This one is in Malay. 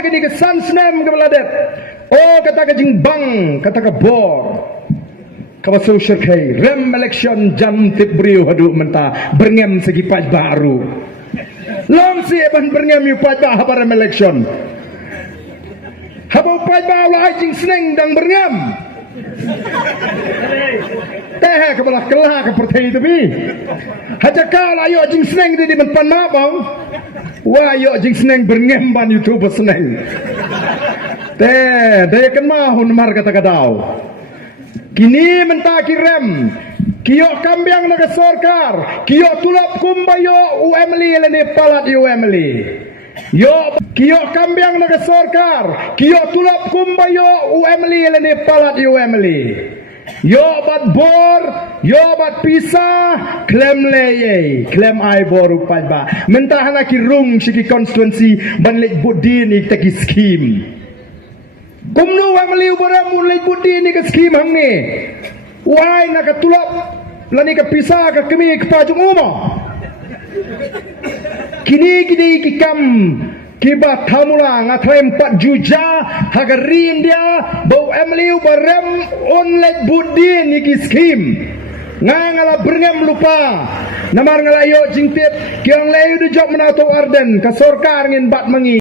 Gini ke sansnem ke beladet. Oh kata ke jingbang, kata ke bor. Kawa social kai rem election jam tip beriu hadu mentah berngem segi paj baru. Long si ban berngem yu paj bah habar rem election. Habau paj bah lah jing seneng dang berngem. Teh ke belah kelah ke pertai itu bi. Haja kala yo jing seneng di menpan ma bang. Wah yo jing seneng berngem ban YouTube seneng. Teh dia kan mahun mar kata kadau. Kini mentaki rem kiyo kambiang naga sorkar kiyo tulap kumbayo UMLI lene palat UMLI yo kiyo kambiang naga sorkar kiyo tulap kumbayo UMLI lene palat UMLI yo bat bor yo bat pisah klem leye klem ai boru pajba mentahana ki rung siki konstituensi banlek budin ik taki skim kumnu wa meliu boram mulai budi ni ke skim hang ni wai nak tulap lani ke pisah ke kemi ke pajung umah kini kikam kibat hamula ngatrem 4 juja hagarin dia bau meliu boram onlet budi ni ke skim ngala berngam lupa namar ngalayo jingtip kiang layu de job menato arden ka sorkar ngin bat mengi